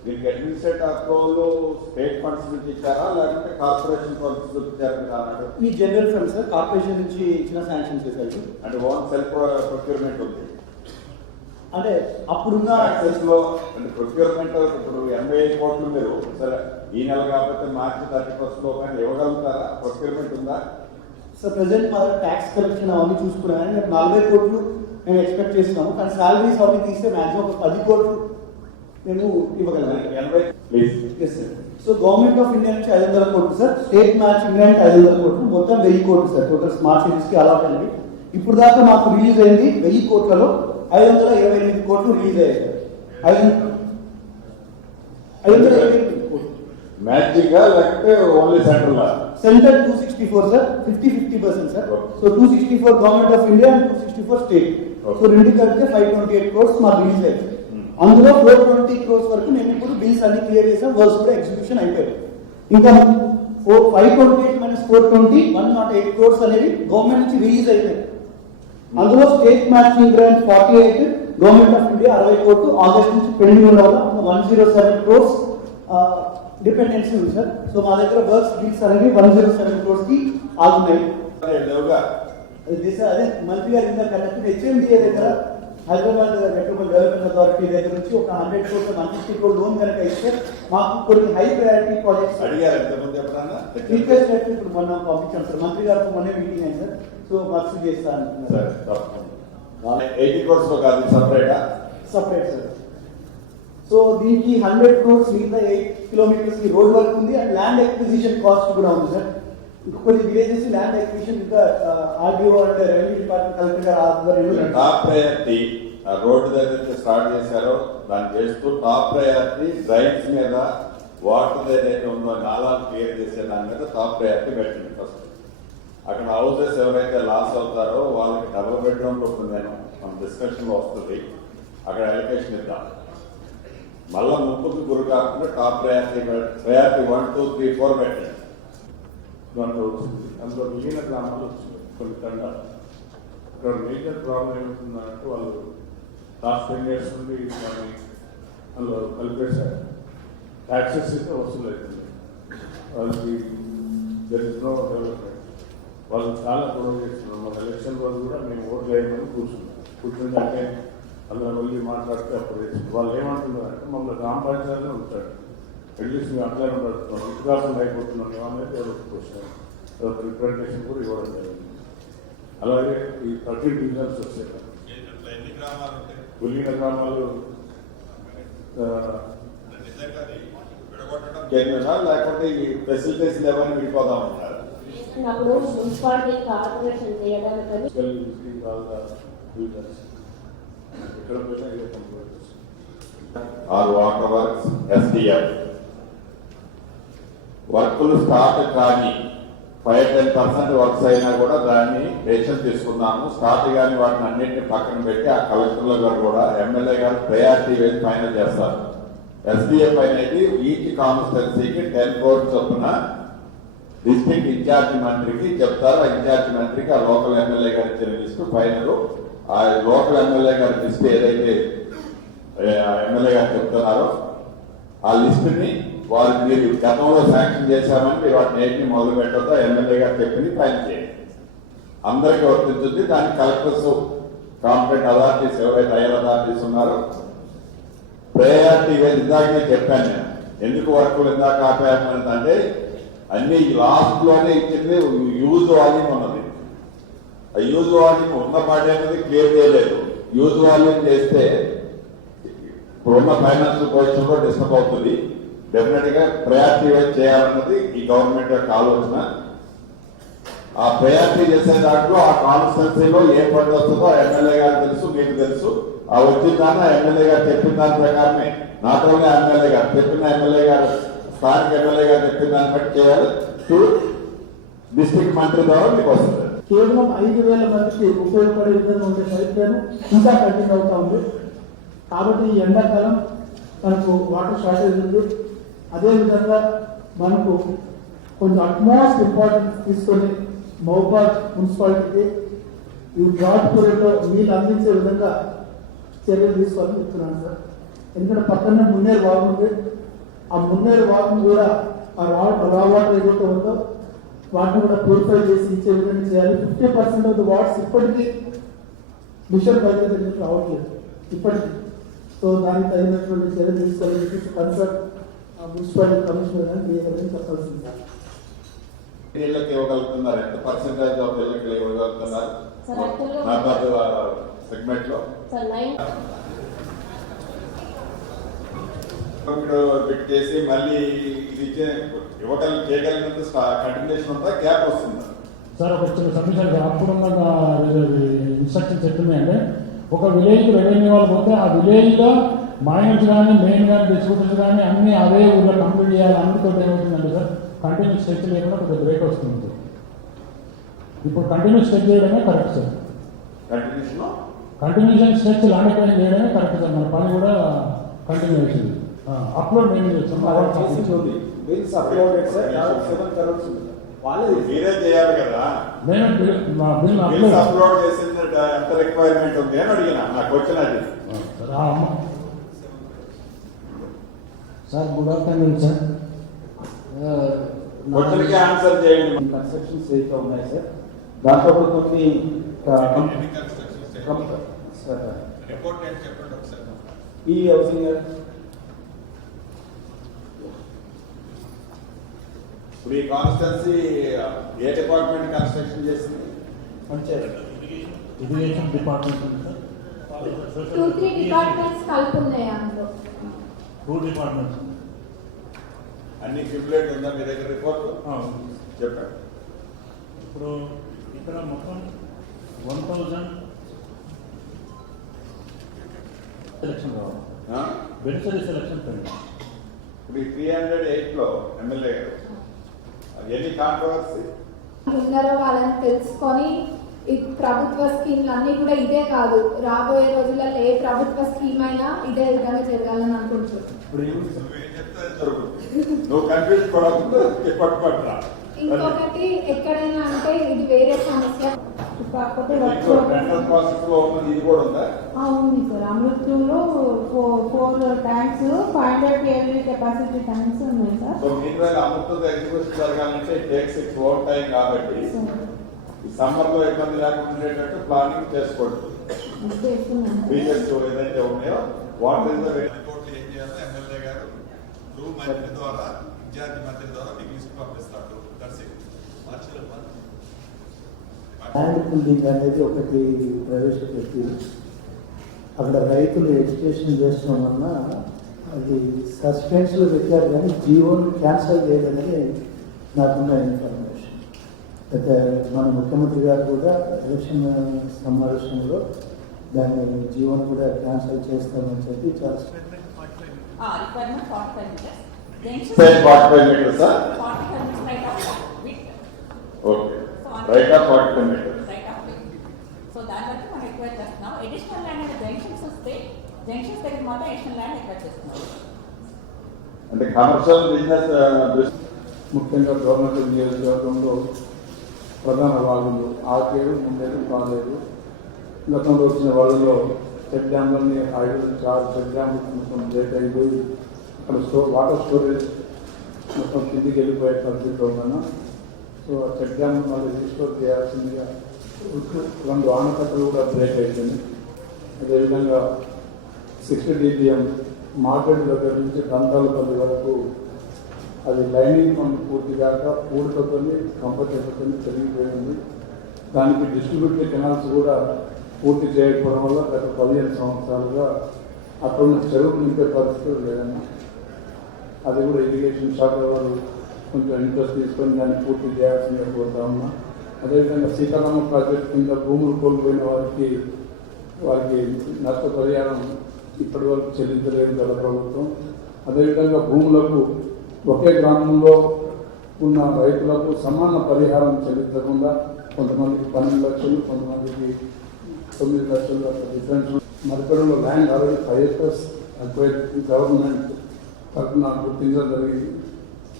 మీకు అడ్మినిస్ట్రేటివ్ అప్రూవల్ స్టేట్ ఫండ్స్ నుంచి ఇచ్చారా లేకపోతే కార్పొరేషన్ ఫండ్స్ నుంచి ఇచ్చారా అన్నాడు? ఈ జనరల్ ఫండ్స్ కార్పొరేషన్ నుంచి ఇచ్చిన శాంక్షన్ చేశారు. అంటే ఓన్ సెల్ఫ్ ప్రొక్యూర్మెంట్ ఉంది అంటే అప్పుడున్న లో అంటే ప్రొక్యూర్మెంట్ ఇప్పుడు 85 కోట్లు మీరు సరే ఈ నెల కాకపోతే మార్చి 31st లో కానీ ఇవ్వగలుగుతారా? ప్రొక్యూర్మెంట్ ఉందా సార్? ప్రెసెంట్ మా ట్యాక్స్ కలెక్షన్ అవన్నీ చూసుకున్నాను. 40 కోట్లు మేము ఎక్స్పెక్ట్ చేస్తున్నాము, కానీ శాలరీస్ అవన్నీ తీస్తే మ్యాక్సిమం ఒక 10 కోట్లు మేము ఇవ్వగలం. సో గవర్నమెంట్ ఆఫ్ ఇండియా నుంచి 500 కోట్లు సార్, స్టేట్ మ్యాచ్ ఇండియా 500 కోట్లు, మొత్తం 1000 కోట్లు సార్ టోటల్ స్మార్ట్ సిటీస్కి అలాట్ అయింది. ఇప్పుడు దాకా మాకు రిలీజ్ అయింది 1000 కోట్లలో 528 కోట్లు రిలీజ్ అయ్యాయి సార్. మ్యాచింగ్ లేకపోతే only central centre 264 sir, 50-50% sir. So 264 government of India and 264 state. So రెండు కలిపితే 528 crores మాకు రిలీజ్ అయ్యాయి. అందులో 420 crores వరకు మేము ఇప్పుడు బిల్స్ అన్ని క్లియర్ చేసాం, వర్క్స్ కూడా ఎగ్జిక్యూషన్ అయిపోయాయి. ఇంకా 528 - 420 108 crores అనేది గవర్నమెంట్ నుంచి రిలీజ్ అయినాయి. అందులో state matching grant 48, government of India 60 కోట్లు ఆగస్ట్ నుంచి పెండింగ్ ఉండడం వల్ల 107 crores డిపెండెన్సీ ఉంది సార్. సో మా దగ్గర వర్క్స్ బిల్స్ అనేవి 107 crores కి ఆగున్నాయి. అదే మంత్రి గారు ఇంత కరెక్ట్ హెచ్ఎండిఏ దగ్గర హైదరాబాద్ మెట్రోపాల్ డెవలప్మెంట్ అథారిటీ దగ్గర నుంచి ఒక 100 crores 150 crore లోన్ కనుక ఇస్తే మాకు కొన్ని హై ప్రయారిటీ ప్రాజెక్ట్స్ రిక్వెస్ట్ అయితే ఇప్పుడు మనం పంపించాం సార్. మంత్రి గారితో మొన్న మీటింగ్ అయింది సార్. సో వర్క్స్ చేస్తా అంటున్నారు. 80 crores కాదు, సపరేట్ సార్. సో దీనికి 100 crores మిగతా 8 kilometers కి రోడ్ వర్క్ ఉంది అండ్ ల్యాండ్ ఎక్విజిషన్ కాస్ట్ కూడా ఉంది సార్. కొన్ని విలేజెస్ ల్యాండ్ ఎక్విజిషన్ ఇంకా RDO and revenue department collector గారు ఆధ్వర్యంలో టాప్ ప్రయారిటీ రోడ్డు దగ్గర స్టార్ట్ చేశారో దాన్ని చేస్తూ టాప్ ప్రయారిటీ డ్రైన్స్ మీద వాటర్ ఏదైతే ఉందో నాలాలు క్లియర్ చేసే దాని మీద టాప్ ప్రయారిటీ పెట్టింది. ఫస్ట్ అక్కడ హౌసెస్ ఎవరైతే లాస్ అవుతారో వాళ్ళకి డబుల్ బెడ్రూమ్ నేను మన డిస్కషన్ లో వస్తుంది, అక్కడ అలికేషన్ ఇద్దాం. మళ్ళా ముందుకు గురి కాకుండా టాప్ ప్రయారిటీ 1, 2, 3, 4 పెట్టండి. దాంట్లో వచ్చింది. అందులో మిగిలిన గ్రామాలు వచ్చింది కొన్ని తండాలు. ఇక్కడ మేజర్ ప్రాబ్లం ఏమవుతుందంటే వాళ్ళు లాస్ట్ 10 years నుండి దాన్ని అందులో కలిపేశారు. ట్యాక్సెస్ అయితే వసూలు అవుతుంది, వాళ్ళకి దెర్ ఇస్ నో డెవలప్మెంట్. వాళ్ళు చాలా గొడవ చేస్తున్నారు. మన ఎలక్షన్ రోజు కూడా మేము ఓట్లు వేయమని కూర్చుంటే అంటే అందులో వెళ్ళి మాట్లాడితే అప్పుడు వాళ్ళు ఏమంటున్నారు అంటే మమ్మల్ని గ్రామ పంచాయతీలో ఉంటాడు, అట్లీస్ట్ మేము అట్లనే పడుతున్నాం, వికాసం అయిపోతున్నాం అనేది క్వశ్చన్ రిప్రజెంటేషన్ కూడా ఇవ్వడం జరిగింది. అలాగే ఈ 13 divisions వచ్చాయి. గులిగిన గ్రామాలు లేకపోతే ఈ ఫెసిలిటీస్ లేవని విడిపోదామంటారు. అప్పుడు మున్సిపాలిటీ కార్పొరేషన్ చేయడానికి ఇక్కడ పోయినా ఇదే ఆర్ వాటర్ వర్క్స్ ఎస్డిఎఫ్ వర్కులు స్టార్ట్ కానీ 5-10% వర్క్స్ అయినా కూడా దాన్ని డెసిషన్ తీసుకున్నాము. స్టార్ట్ కానీ వాటిని అన్నింటినీ పక్కన పెట్టి ఆ కలెక్టర్ల గారు కూడా ఎమ్మెల్యే గారు ప్రయారిటీ వేసి ఫైనల్ చేస్తారు. ఎస్డిఎఫ్ అనేది ఈచ్ కాన్స్టిట్యున్సీకి 10 crores చొప్పున డిస్ట్రిక్ట్ ఇన్ఛార్జి మంత్రికి చెప్తారు. ఆ ఇన్ఛార్జి మంత్రికి ఆ లోకల్ ఎమ్మెల్యే గారు ఇచ్చిన లిస్టు ఫైనల్. ఆ లోకల్ ఎమ్మెల్యే గారి లిస్ట్ ఏదైతే ఎమ్మెల్యే గారు చెప్తున్నారో ఆ లిస్టుని వారు మీరు గతంలో శాంక్షన్ చేశామని మీరు వాటిని ఏంటి మొదలు పెట్టొద్దో ఎమ్మెల్యే గారు చెప్పింది ఫైనల్ చేయండి. అందరికీ వర్తించుంది. దానికి కలెక్టర్స్ కాంపిటెంట్ అథారిటీస్ ఎవరైతే హైయర్ అథారిటీస్ ఉన్నారో ప్రయారిటీ ఇందాకనే చెప్పాను నేను. ఎందుకు వర్కులు ఇందాక ఆపాయంటే అన్ని లాస్ట్ లోనే ఇచ్చింది యూజ్ వాల్యూమ్ ఉన్నది. ఆ యూజ్ వాల్యూమ్ ఉన్న పార్టీ అనేది క్లియర్ చేయలేదు. యూజ్ వాల్యూమ్ చేస్తే ఇప్పుడున్న ఫైనాన్షియల్ పొజిషన్ కూడా డిస్టర్బ్ అవుతుంది. డెఫినెట్ గా ప్రయారిటీ వైజ్ చేయాలన్నది ఈ గవర్నమెంట్ యొక్క ఆలోచన. ఆ ప్రయారిటీ చేసే దాంట్లో ఆ కాన్స్టిట్యున్సీలో ఏ పని వస్తుందో ఎమ్మెల్యే గారు తెలుసు, మీకు తెలుసు. ఆ వచ్చిన దాన్ని ఎమ్మెల్యే గారు చెప్పిన దాని ప్రకారమే నాట్ ఓన్లీ ఎమ్మెల్యే గారు చెప్పిన ఎమ్మెల్యే గారు స్థానిక ఎమ్మెల్యే గారు చెప్పిన దాన్ని బట్టి చేయాలి. డిస్ట్రిక్ట్ మంత్రి ద్వారా మీకు వస్తుంది. కేవలం 5,000 మందికి ఉపయోగపడే విధంగా ఉండే ప్రయత్నం ఇంకా కంటిన్యూ అవుతా ఉంది. కాబట్టి ఈ ఎండాకాలం మనకు వాటర్ షార్టేజ్ ఉంది. అదేవిధంగా మనకు కొంచెం అట్మోస్ట్ ఇంపార్టెన్స్ తీసుకొని మహబూబాద్ మున్సిపాలిటీకి ఈ డ్రాట్ పీరియడ్లో నీళ్ళు అందించే విధంగా చర్యలు తీసుకోవాలని చెప్తున్నాను సార్. ఎందుకంటే పక్కనే మున్నేరు వాగు ఉంది. ఆ మున్నేరు వాగును కూడా ఆ రా వాటర్ ఏదైతే ఉందో వాటిని కూడా ప్యూరిఫై చేసి ఇచ్చే విధంగా చేయాలి. 50% ఆఫ్ ద వాటర్స్ ఇప్పటికీ మిషన్ బయట దగ్గర రావట్లేదు ఇప్పటికీ. సో దానికి తగినటువంటి చర్య తీసుకోవాలని కన్సర్న్ మున్సిపాలిటీ కమిషనర్ అని మీ దగ్గర చెప్పాల్సింది సార్. ఇళ్ళకి ఇవ్వగలుగుతున్నారు, ఎంత పర్సెంటేజ్ ఆఫ్ ఇళ్ళకి ఇవ్వగలుగుతున్నారు సెగ్మెంట్ లో? బిట్ చేసి మళ్ళీ ఇది చేయగలిగినంత కంటిన్యూషన్ ఉందా, గ్యాప్ వస్తుందా? సార్ ఒక చిన్న సబ్మిషన్ అప్పుడున్న ఇన్స్ట్రక్షన్ చెప్తున్నాయంటే ఒక విలేజ్కి రెవెన్యూ వాళ్ళు పోతే ఆ విలేజ్లో మైనర్స్ కానీ మెయిన్ కానీ డిస్ట్రిబ్యూటర్స్ కానీ అన్నీ అదే ఊళ్ళో కంప్లీట్ చేయాలి. అందుతో ఏమవుతుందంటే సార్ కంటిన్యూస్ స్ట్రెచ్ లేకుండా కొద్దిగా బ్రేక్ వస్తుంది. ఇప్పుడు కంటిన్యూస్ స్ట్రెచ్ చేయడమే కరెక్ట్ సార్. కంటిన్యూషన్ స్ట్రెచ్ లాంటి పని చేయడమే కరెక్ట్ సార్. మన పని కూడా కంటిన్యూ అవుతుంది. అప్లోడ్ మేము చేస్తాం. మీరే చేయాలి కదా. నేను బిల్స్ అప్లోడ్ చేసిన ఎంత రిక్వైర్మెంట్ ఉంది అని అడిగినా, నాకు వచ్చినది. Sir good afternoon sir. క్వశ్చన్కి ఆన్సర్ చేయండి. కన్స్ట్రక్షన్స్ అయితే ఉన్నాయి సార్. దాంట్లో కొన్ని ఈ హౌసింగ్ ఇప్పుడు ఈ కాన్స్టెన్సీ ఏ డిపార్ట్మెంట్ కన్స్ట్రక్షన్ చేసింది? ఇరిగేషన్ డిపార్ట్మెంట్ 2-3 డిపార్ట్మెంట్స్ కలిపి ఉన్నాయి అందులో. 2 డిపార్ట్మెంట్స్ అన్ని క్యూములేట్ ఉందా మీ దగ్గర రిపోర్ట్? చెప్పండి. ఇప్పుడు ఇక్కడ మొత్తం 1000 సెలక్షన్ కావాలి. బెనిఫిషరీ సెలక్షన్ పెండి. ఇప్పుడు ఈ 308లో ఎమ్మెల్యే గారు ఎన్ని కాంట్రవర్సీ ఉన్నారో వాళ్ళని తెలుసుకొని ఈ ప్రభుత్వ స్కీమ్లు అన్నీ కూడా ఇదే కాదు, రాబోయే రోజులలో ఏ ప్రభుత్వ స్కీమ్ అయినా ఇదే విధంగా జరగాలని అనుకుంటున్నాను. నువ్వు కన్ఫ్యూజ్ పడకుండా పట్టుపట్టరా. ఇంకొకటి ఎక్కడైనా అంటే ఇది వేరే సమస్య, కాకపోతే టెండర్ ప్రాసెస్ లో ఉన్నది ఇది కూడా ఉందా? ఉంది సార్. అమృతంలో 4 ట్యాంక్స్ 500 KLV కెపాసిటీ ట్యాంక్స్ ఉన్నాయి sir. So meanwhile Amrut execution జరగాలంటే టేక్స్ ఇట్స్ ఓవర్ టైం కాబట్టి ఈ సమ్మర్ లో ఇబ్బంది లేకుండా ఉండేటట్టు ప్లానింగ్ చేసుకోండి. బీజెస్ ఏదైతే ఉన్నాయో వాటర్ రిపోర్ట్లు ఏం చేయాలో ఎమ్మెల్యే గారు మంత్రి ద్వారా విద్యార్థి మంత్రి ద్వారా మీకు లిస్ట్ పంపిస్తాడు. ల్యాండ్ బిల్డింగ్ అనేది ఒకటి ప్రవేశపెట్టి అక్కడ రైతులు ఎడ్యుకేషన్ చేసిన వలన అది సస్పెన్స్లో పెట్టారు కానీ జీవోను క్యాన్సల్ చేయలేదని నాకున్న ఇన్ఫర్మేషన్. అయితే మన ముఖ్యమంత్రి గారు కూడా ఎలక్షన్ సమావేశంలో దాన్ని జీవోను కూడా క్యాన్సల్ చేస్తామని చెప్పి చాలా రైట్ ఆఫ్ 45 మీటర్స్. సో దాని బట్టి మనం రిక్వైర్ చేస్తున్నాం. అడిషనల్ ల్యాండ్ అంటే జంక్షన్స్ వస్తే జంక్షన్స్ దగ్గర మాత్రం అడిషనల్ ల్యాండ్ రిక్వైర్ చేస్తున్నాం. అంటే కమర్షియల్ బిజినెస్ ముఖ్యంగా గవర్నమెంట్ నియోజకవర్గంలో ప్రధాన వాగులు ఆకేరు, ముందేరు, పాలేరు. గతంలో వచ్చిన వాళ్ళలో చెక్ డ్యామ్లన్నీ 5-6 చెక్ డ్యామ్లు మొత్తం బ్రేక్ అయిపోయి అక్కడ వాటర్ స్టోరేజ్ మొత్తం కిందికి వెళ్ళిపోయే పరిస్థితిలో ఉన్నాను. సో ఆ చెక్ డ్యామ్ మళ్ళీ రీస్టోర్ చేయాల్సిందిగా 2 ఆనకట్టలు కూడా బ్రేక్ అయిపోయింది. అదేవిధంగా 60 DPM మార్కెట్ దగ్గర నుంచి దంతాలపల్లి వరకు అది లైనింగ్ పనులు పూర్తి కాక పూడికతో కంపల్సరీతో పెరిగిపోయింది. దానికి డిస్ట్రిబ్యూటరీ కెనాల్స్ కూడా పూర్తి చేయకపోవడం వల్ల గత 15 సంవత్సరాలుగా అక్కడ ఉన్న చెరువులు నింపే పరిస్థితులు లేదన్నా. అది కూడా ఇరిగేషన్ శాఖ వారు కొంచెం ఇంట్రెస్ట్ తీసుకొని దాన్ని పూర్తి చేయాల్సిందిగా కోరుతా ఉన్నా. అదేవిధంగా సీతారామ ప్రాజెక్టు కింద భూములు కోల్పోయిన వారికి నష్టపరిహారం ఇప్పటి వరకు చెల్లించలేదు గత ప్రభుత్వం. అదేవిధంగా భూములకు ఒకే గ్రామంలో ఉన్న రైతులకు సమాన పరిహారం చెల్లించకుండా కొంతమందికి 12 లక్షలు, కొంతమందికి 9 లక్షలు అట్లా డిఫరెన్స్. మరికడలో land already 5 acres acquire government తరఫున గుర్తించడం జరిగింది.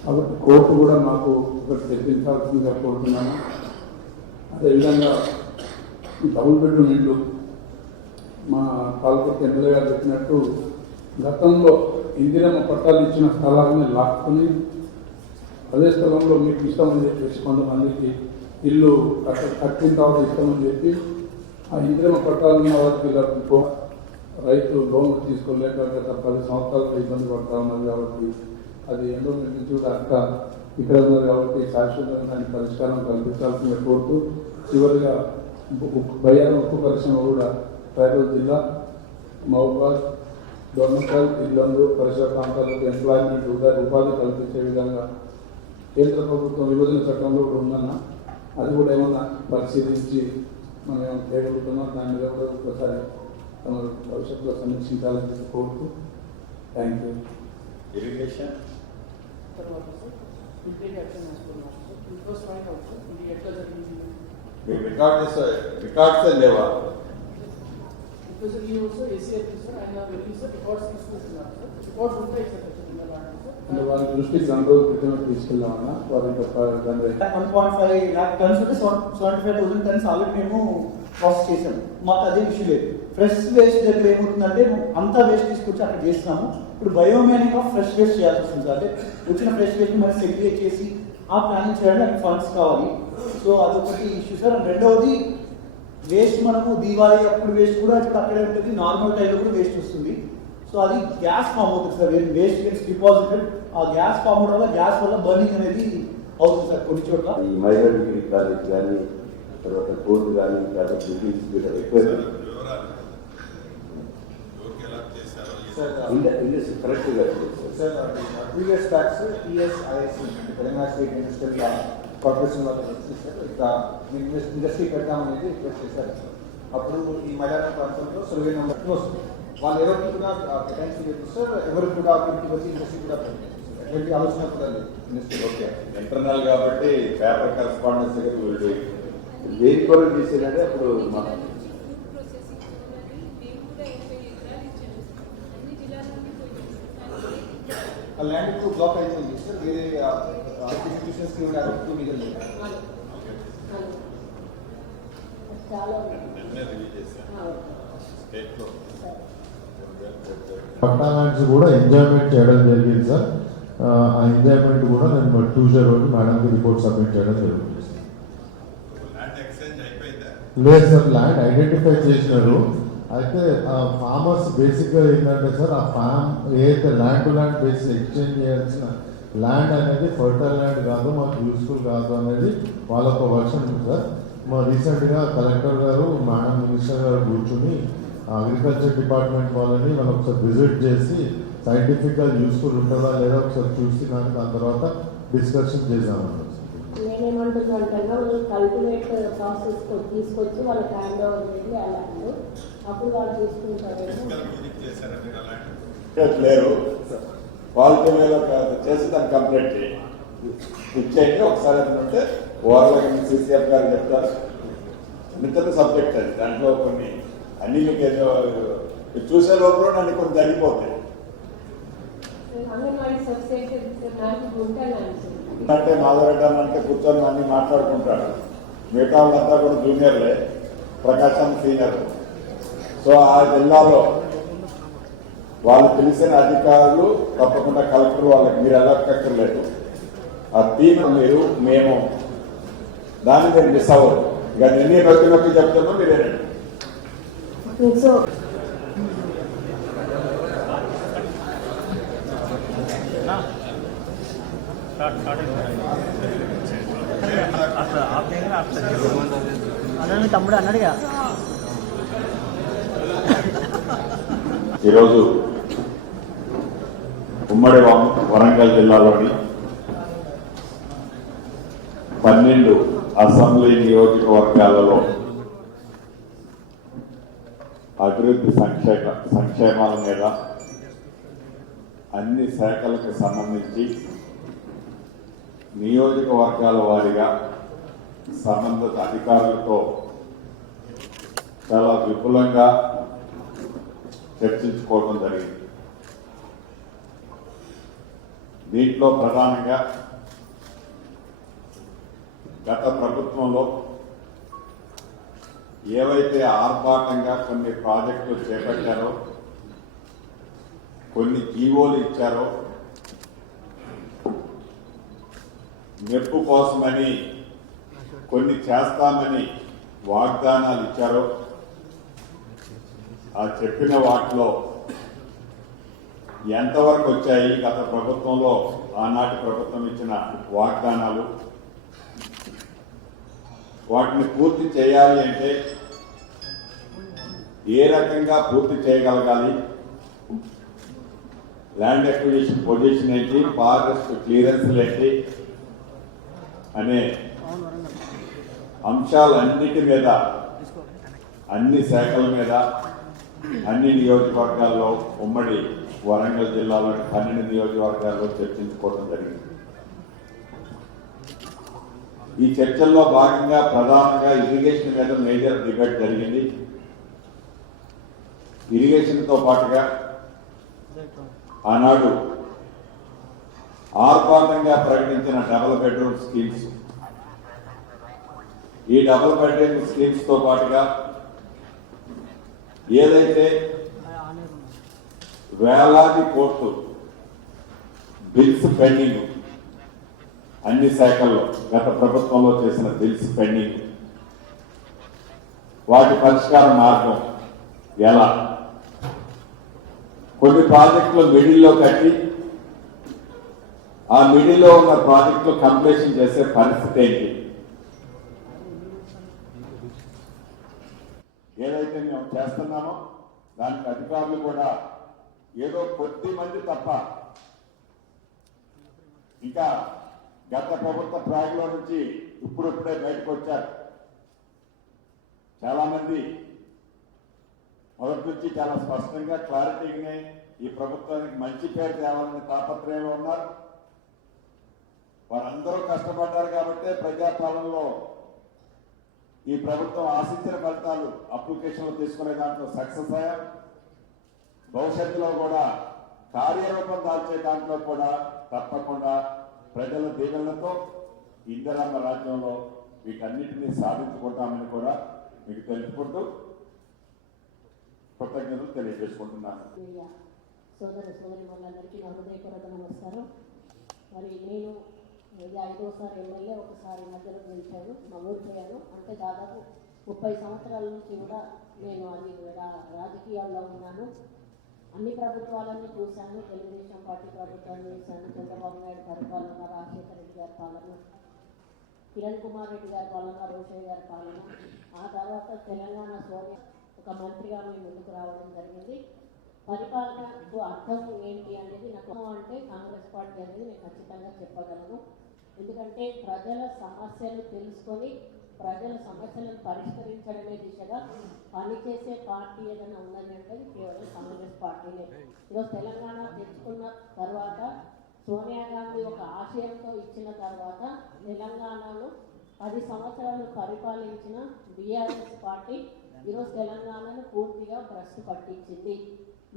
కాబట్టి కోర్టు కూడా మాకు ఒకటి తెప్పించాల్సిందిగా కోరుతున్నాను. అదేవిధంగా డబుల్ బెడ్రూమ్ ఇళ్ళు మా పాలకొత్త ఎమ్మెల్యే గారు చెప్పినట్టు గతంలో ఇందిరమ్మ పట్టాలు ఇచ్చిన స్థలాన్ని లాక్కుని అదే స్థలంలో మీకు ఇష్టమని చెప్పేసి కొంతమందికి ఇల్లు కట్టిన తర్వాత ఇష్టమని చెప్పి ఆ ఇందిరమ్మ పట్టాలు ఉన్న వారికి రైతు లోన్లు తీసుకోలేక గత 10 సంవత్సరాలుగా ఇబ్బంది పడతా ఉన్నారు. కాబట్టి అది ఎండోమెంట్ నుంచి కూడా అక్క ఇక్కడ ఉన్నారు కాబట్టి శాశ్వతంగా దానికి పరిష్కారం కల్పించాల్సిందిగా కోరుతూ చివరిగా బయ్యారం ఉక్కు పరిశ్రమ కూడా ట్రైబల్ జిల్లా మహబూబాద్, దొర్నకల్, ఇల్లందు పరిసర ప్రాంతాలకు ఎంప్లాయ్మెంట్ ఉపాధి కల్పించే విధంగా కేంద్ర ప్రభుత్వం విభజన చట్టంలో కూడా ఉందన్న. అది కూడా ఏమన్నా పరిశీలించి మనం ఏమైనా చేయగలుగుతున్నాం దాని మీద కూడా ఒకసారి తమ భవిష్యత్తులో సమీక్షించాలని కోరుతూ థ్యాంక్ యూ. ఇరిగేషన్ తర్వాత సార్ ఫీడ్బ్యాక్ యాక్షన్ తీసుకున్నాం sir. It was find out sir ఇది ఎట్లా జరిగింది. మీకు రికార్డ్స్ లేవా? ఇట్ వాస్ ఈ ఆల్సో ఏసీఐపీ సార్ ఆయన వెళ్ళి సార్ రికార్డ్స్ తీసుకుంటున్నారు సార్. రికార్డ్స్ ఉంటాయి సార్ చిన్న దాంట్లో సార్. అంటే వాళ్ళ దృష్టికి 2 రోజుల క్రితమే తీసుకెళ్ళామన్నా వాళ్ళు ఇంకా 1.5 lakh tons ఉంటే 75,000 tons ఆల్రెడీ మేము ప్రాసెస్ చేసాము. మాకు అదే ఇష్యూ లేదు. ఫ్రెష్ వేస్ట్ దగ్గర ఏమవుతుందంటే అంతా వేస్ట్ తీసుకొచ్చి అక్కడ చేస్తున్నాము. ఇప్పుడు బయోమైనింగ్ ఆఫ్ ఫ్రెష్ వేస్ట్ చేయాల్సి వస్తుంది సార్. అంటే వచ్చిన ఫ్రెష్ వేస్ట్ మనం సెగ్రిగేట్ చేసి ఆ ప్లానింగ్ చేయడానికి ఫండ్స్ కావాలి. సో అదొకటి ఇష్యూ సార్. రెండవది వేస్ట్ మనము దీవాళీ అప్పుడు వేస్ట్ కూడా ఇప్పుడు అక్కడే ఉంటుంది. నార్మల్ టైంలో కూడా వేస్ట్ వస్తుంది. సో అది గ్యాస్ ఫామ్ అవుతుంది సార్. Waste gets deposited. ఆ గ్యాస్ ఫామ్ అవడం వల్ల గ్యాస్ వల్ల బర్నింగ్ అనేది అవుతుంది సార్ కొన్ని చోట్ల. ఈ మైనర్ డిగ్రీ కాలేజ్ కానీ తర్వాత కోర్టు కానీ తర్వాత బిల్డింగ్స్ ఎక్కువ ఇండస్ట్రీ కరెక్ట్గా sir previous tax TSISC Telangana state industrial corporation వాళ్ళు వచ్చి సార్ ఇట్లా ఇండస్ట్రీ పెడతామనేది రిక్వెస్ట్ చేశారు. అప్పుడు ఈ మైదాన ప్రాంతంలో సర్వే నెంబర్ క్లోజ్ వాళ్ళు ఎవరికి కూడా కేటాయించి లేదు సార్. ఎవరికి కూడా అభివృద్ధి వచ్చి ఇండస్ట్రీ కూడా ఎటువంటి ఆలోచన కూడా లేదు ఇండస్ట్రీ. ఓకే, ఇంటర్నల్ కాబట్టి పేపర్ కరెస్పాండెన్స్ దగ్గర దేని కొరకు చేసేదంటే అప్పుడు మన ఆ ల్యాండ్ కు బ్లాక్ అయిపోయింది సార్. వేరే ఇన్స్టిట్యూషన్స్ కి అడుగుతూ మిగలేదు. పట్టా ల్యాండ్స్ కూడా ఎంజాయ్మెంట్ చేయడం జరిగింది సార్. ఆ ఎంజాయ్మెంట్ కూడా నేను ట్యూస్డే రోజు మేడంకి రిపోర్ట్ సబ్మిట్ చేయడం జరిగింది. లేదు సార్, ల్యాండ్ ఐడెంటిఫై చేసినారు. అయితే ఫార్మర్స్ బేసిక్గా ఏంటంటే సార్ ఆ ఫామ్ ఏదైతే land to land base exchange చేయాల్సిన ల్యాండ్ అనేది ఫర్టైల్ ల్యాండ్ కాదు, మాకు యూస్ఫుల్ కాదు అనేది వాళ్ళ ఒక వర్షన్ ఉంది సార్. మా రీసెంట్గా కలెక్టర్ గారు మేడం మినిస్టర్ గారు కూర్చుని అగ్రికల్చర్ డిపార్ట్మెంట్ వాళ్ళని మనం ఒకసారి విజిట్ చేసి సైంటిఫిక్గా యూస్ఫుల్ ఉంటుందా లేదా ఒకసారి చూసి దాని తర్వాత డిస్కషన్ చేద్దామన్నారు. నేనేమంటున్నానంటే వాళ్ళు కల్టివేట్ ప్రాసెస్ తీసుకొచ్చి వాళ్ళకి హ్యాండ్ ఓవర్ చేసి ఆ ల్యాండ్ అప్పుడు వాళ్ళు తీసుకుంటారేమో. లేరు క్వాలిటీ మీద చేసి దాన్ని కంప్లీట్ చేయండి. ఇచ్చేయండి ఒకసారి ఏంటంటే ఓవరాల్ సిసిఎఫ్ గారు చెప్తారు. మిగతా సబ్జెక్ట్ అది దాంట్లో కొన్ని అన్ని మీకు ఏదో చూసే లోపల అన్ని కొన్ని జరిగిపోతాయి. అంటే మాధవరెడ్డి అంటే కూర్చొని అన్ని మాట్లాడుకుంటాడు. మిగతా వాళ్ళంతా కూడా జూనియర్లే, ప్రకాశం సీనియర్. సో ఆ జిల్లాలో వాళ్ళు తెలిసిన అధికారులు తప్పకుండా కలెక్టర్ వాళ్ళకి మీరు వెళ్ళక్కర్లేదు. ఆ టీమ్ మీరు మేము దాన్ని మీరు మిస్ అవ్వదు. ఇక ఎన్ని నొక్కి నొక్కి చెప్తున్నా మీరేనండి. తమ్ముడు అన్నాడుగా. ఈరోజు ఉమ్మడి వరంగల్ జిల్లాలోని 12 అసెంబ్లీ నియోజకవర్గాలలో అభివృద్ధి సంక్షేమాల మీద అన్ని శాఖలకు సంబంధించి నియోజకవర్గాల వారీగా సంబంధిత అధికారులతో చాలా విపులంగా చర్చించుకోవడం జరిగింది. దీంట్లో ప్రధానంగా గత ప్రభుత్వంలో ఏవైతే ఆర్భాటంగా కొన్ని ప్రాజెక్టులు చేపట్టారో, కొన్ని జీవోలు ఇచ్చారో, మెప్పు కోసమని కొన్ని చేస్తామని వాగ్దానాలు ఇచ్చారో, ఆ చెప్పిన వాటిలో ఎంతవరకు వచ్చాయి? గత ప్రభుత్వంలో ఆనాటి ప్రభుత్వం ఇచ్చిన వాగ్దానాలు, వాటిని పూర్తి చేయాలి అంటే ఏ రకంగా పూర్తి చేయగలగాలి, ల్యాండ్ అక్విజిషన్ పొజిషన్ ఏంటి, ఫారెస్ట్ క్లియరెన్స్ ఏంటి అనే అంశాలన్నిటి మీద అన్ని శాఖల మీద అన్ని నియోజకవర్గాల్లో ఉమ్మడి వరంగల్ జిల్లాలోని 12 నియోజకవర్గాల్లో చర్చించుకోవడం జరిగింది. ఈ చర్చల్లో భాగంగా ప్రధానంగా ఇరిగేషన్ మీద మేజర్ డిబేట్ జరిగింది. ఇరిగేషన్తో పాటుగా ఆనాడు ఆర్భాటంగా ప్రకటించిన డబుల్ బెడ్రూమ్ స్కీమ్స్, ఈ డబుల్ బెడ్రూమ్ స్కీమ్స్ తో పాటుగా ఏదైతే వేలాది కోట్లు బిల్స్ పెండింగ్, అన్ని శాఖల్లో గత ప్రభుత్వంలో చేసిన బిల్స్ పెండింగ్, వాటి పరిష్కార మార్గం ఎలా, కొన్ని ప్రాజెక్టులు మిడిల్లో కట్టి ఆ మిడిల్లో ఉన్న ప్రాజెక్టులు కంప్లీషన్ చేసే పరిస్థితి ఏంటి, ఏదైతే మేము చేస్తున్నామో దానికి అధికారులు కూడా ఏదో కొద్ది మంది తప్ప ఇంకా గత ప్రభుత్వ ట్రాక్లో నుంచి ఇప్పుడిప్పుడే బయటకు వచ్చారు. చాలా మంది మొదటి నుంచి చాలా స్పష్టంగా క్లారిటీగానే ఈ ప్రభుత్వానికి మంచి పేరు తేవాలని తాపత్రయంలో ఉన్నారు. వారందరూ కష్టపడ్డారు కాబట్టే ప్రజాపాలనలో ఈ ప్రభుత్వం ఆశించిన ఫలితాలు అప్లికేషన్లు తీసుకునే దాంట్లో సక్సెస్ అయ్యాం. భవిష్యత్తులో కూడా కార్యరూపం దాల్చే దాంట్లో కూడా తప్పకుండా ప్రజల దీవెనలతో ఇందిరమ్మ రాజ్యంలో వీటన్నిటినీ సాధించుకుంటామని కూడా మీకు తెలుసుకుంటూ కృతజ్ఞతలు తెలియజేసుకుంటున్నాను. సోదర సోదరిమణులందరికీ నా హృదయపూర్వక నమస్కారం. మరి నేను ఇది 5వసారి ఎమ్మెల్యే, ఒకసారి మధ్యలో గెలిచాను, మా ఊరిపోయాను. అంటే దాదాపు 30 సంవత్సరాల నుంచి కూడా నేను అది రాజకీయాల్లో ఉన్నాను. అన్ని ప్రభుత్వాలను చూశాను. తెలుగుదేశం పార్టీ ప్రభుత్వాన్ని చూశాను, చంద్రబాబు నాయుడు పరిపాలన, రాజశేఖర రెడ్డి గారి పాలన, కిరణ్ కుమార్ రెడ్డి గారి పాలన, రోషయ్య గారి పాలన, ఆ తర్వాత తెలంగాణ సోనియా ఒక మంత్రిగా మేము ముందుకు రావడం జరిగింది. పరిపాలనకు అర్థం ఏంటి అనేది నాకు అంటే కాంగ్రెస్ పార్టీ అనేది నేను ఖచ్చితంగా చెప్పగలను. ఎందుకంటే ప్రజల సమస్యలు తెలుసుకొని ప్రజల సమస్యలను పరిష్కరించడమే దిశగా పనిచేసే పార్టీ ఏదైనా ఉన్నది అంటే కేవలం కాంగ్రెస్ పార్టీనే. ఈరోజు తెలంగాణ తెచ్చుకున్న తర్వాత సోనియా గాంధీ ఒక ఆశయంతో ఇచ్చిన తర్వాత తెలంగాణను 10 సంవత్సరాలు పరిపాలించిన బీఆర్ఎస్ పార్టీ ఈరోజు తెలంగాణను పూర్తిగా భ్రష్టు పట్టించింది.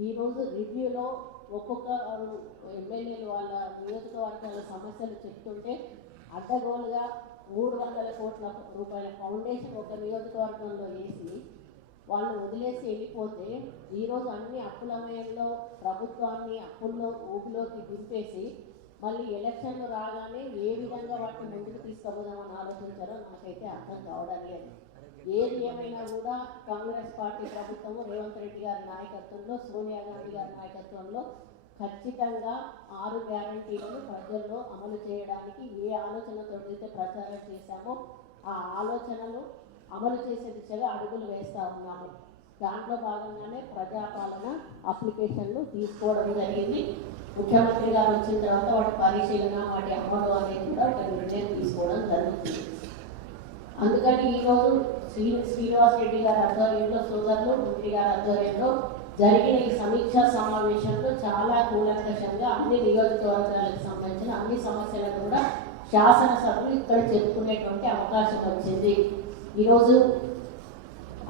ఈరోజు రివ్యూలో ఒక్కొక్క ఎమ్మెల్యేలు వాళ్ళ నియోజకవర్గాల సమస్యలు చెప్తుంటే అడ్డగోలుగా 300 కోట్ల రూపాయల ఫౌండేషన్ ఒక నియోజకవర్గంలో వేసి వాళ్ళు వదిలేసి వెళ్ళిపోతే ఈరోజు అన్ని అప్పులమయంలో ప్రభుత్వాన్ని అప్పుల్లో ఊపిలోకి దింపేసి మళ్ళీ ఎలక్షన్లు రాగానే ఏ విధంగా వాటిని ముందుకు తీసుకుపోదామని ఆలోచించారో నాకైతే అర్థం కావడం లేదు. ఏది ఏమైనా కూడా కాంగ్రెస్ పార్టీ ప్రభుత్వము రేవంత్ రెడ్డి గారి నాయకత్వంలో, సోనియా గాంధీ గారి నాయకత్వంలో ఖచ్చితంగా 6 గ్యారంటీలను ప్రజల్లో అమలు చేయడానికి ఏ ఆలోచనతో అయితే ప్రచారం చేశామో ఆ ఆలోచనలు అమలు చేసే దిశగా అడుగులు వేస్తూ ఉన్నాము. దాంట్లో భాగంగానే ప్రజాపాలన అప్లికేషన్లు తీసుకోవడం జరిగింది. ముఖ్యమంత్రి గారు వచ్చిన తర్వాత వాటి పరిశీలన, వాటి అమలు అనేది కూడా ఒక నిర్ణయం తీసుకోవడం జరుగుతుంది. అందుకని ఈరోజు శ్రీనివాస్ రెడ్డి గారి ఆధ్వర్యంలో, సోదరులు మంత్రి గారి ఆధ్వర్యంలో జరిగిన ఈ సమీక్షా సమావేశంలో చాలా కూలంకషంగా అన్ని నియోజకవర్గాలకు సంబంధించిన అన్ని సమస్యలను కూడా శాసనసభ్యులు ఇక్కడ చెప్పుకునేటువంటి అవకాశం వచ్చింది. ఈరోజు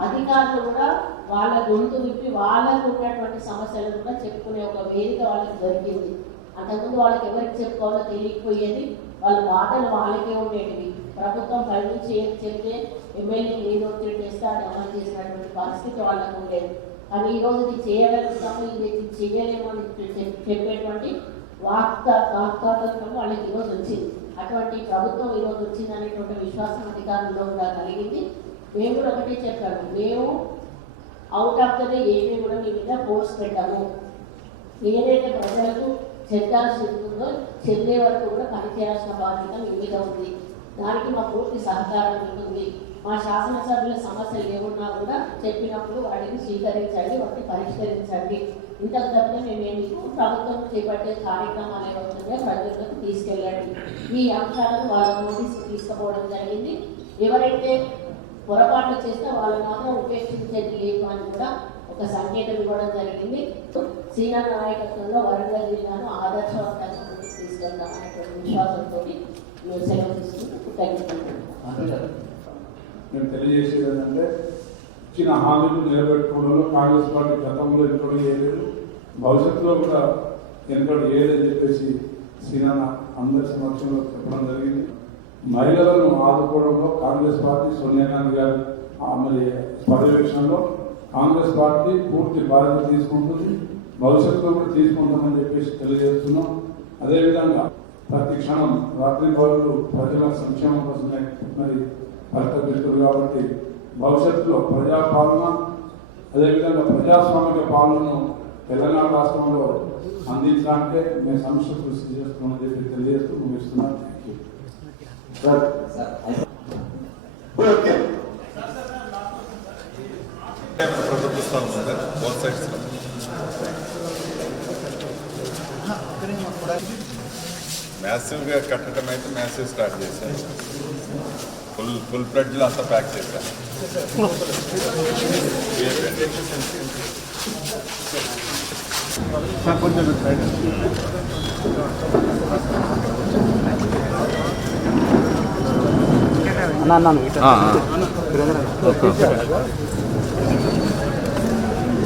అధికారులు కూడా వాళ్ళ గొంతు విప్పి వాళ్ళకు ఉన్నటువంటి సమస్యలను కూడా చెప్పుకునే ఒక వేదిక వాళ్ళకి దొరికింది. అంతకుముందు వాళ్ళకి ఎవరికి చెప్పుకోవాలో తెలియకపోయేది, వాళ్ళ బాధలు వాళ్ళకే ఉండేటివి. ప్రభుత్వం పైనుంచి ఏం చెప్తే ఎమ్మెల్యే ఏదో ఒత్తిడి చేస్తే అది అమలు చేసినటువంటి పరిస్థితి వాళ్ళకు ఉండేది. కానీ ఈరోజు ఇది చేయగలుగుతాము, ఇది చేయలేము అని చెప్పేటువంటి వాక్తాత్మకం వాళ్ళకి ఈరోజు వచ్చింది. అటువంటి ప్రభుత్వం ఈరోజు వచ్చింది అనేటువంటి విశ్వాసం అధికారుల్లో కూడా కలిగింది. మేము కూడా ఒకటే చెప్పాము, మేము అవుట్ ఆఫ్ ద డే ఏమీ కూడా మీ మీద ఫోర్స్ పెట్టాము. ఏదైతే ప్రజలకు చెందాల్సి ఉంటుందో చెందే వరకు కూడా పనిచేయాల్సిన బాధ్యత మీ మీద ఉంది. దానికి మా పూర్తి సహకారం ఉంటుంది. మా శాసనసభ్యుల సమస్యలు ఏమున్నా కూడా చెప్పినప్పుడు వాటిని స్వీకరించండి, వాటిని పరిష్కరించండి. ఇంతకు తప్పితే మేము ప్రభుత్వం చేపట్టే కార్యక్రమాలు ఏమవుతుందో ప్రజలకు తీసుకెళ్ళండి. ఈ అంశాలను వాళ్ళ నోటీసు తీసుకుపోవడం జరిగింది. ఎవరైతే పొరపాట్లు చేస్తే వాళ్ళు మాత్రం ఉపేక్షించేది లేదు అని కూడా ఒక సంకేతం ఇవ్వడం జరిగింది. సీనా నాయకత్వంలో వరంగల్ జిల్లాను ఆదర్శవంతంగా ముందుకు తీసుకెళ్తామనేటువంటి విశ్వాసంతో మేము సెలవు తీసుకుంటూ మేము తెలియజేసేది ఏంటంటే ఇచ్చిన హామీలు నిలబెట్టుకోవడంలో కాంగ్రెస్ పార్టీ గతంలో ఎన్నికలు చేయలేదు, భవిష్యత్తులో కూడా ఎన్నికలు చేయలేదని చెప్పేసి సీనాన్న అందరి సమక్షంలో చెప్పడం జరిగింది. మహిళలను ఆదుకోవడంలో కాంగ్రెస్ పార్టీ సోనియా గాంధీ గారు మరి పర్యవేక్షణలో కాంగ్రెస్ పార్టీ పూర్తి బాధ్యత తీసుకుంటుంది, భవిష్యత్తులో కూడా తీసుకుంటామని చెప్పేసి తెలియజేస్తున్నాం. అదేవిధంగా ప్రతి క్షణం రాత్రి పౌరులు ప్రజల సంక్షేమం కోసమే మరి పరితపిస్తారు కాబట్టి భవిష్యత్తులో ప్రజాపాలన అదేవిధంగా ప్రజాస్వామిక పాలనను తెలంగాణ రాష్ట్రంలో అందించడానికే మేము సమస్య కృషి చేస్తున్నామని చెప్పి తెలియజేస్తూ ముగిస్తున్నాం. మ్యాసివ్గా కట్టడం అయితే మ్యాసివ్ స్టార్ట్ చేశాను, ఫుల్ ఫ్లెడ్జ్లో అంతా ప్యాక్ చేశాను.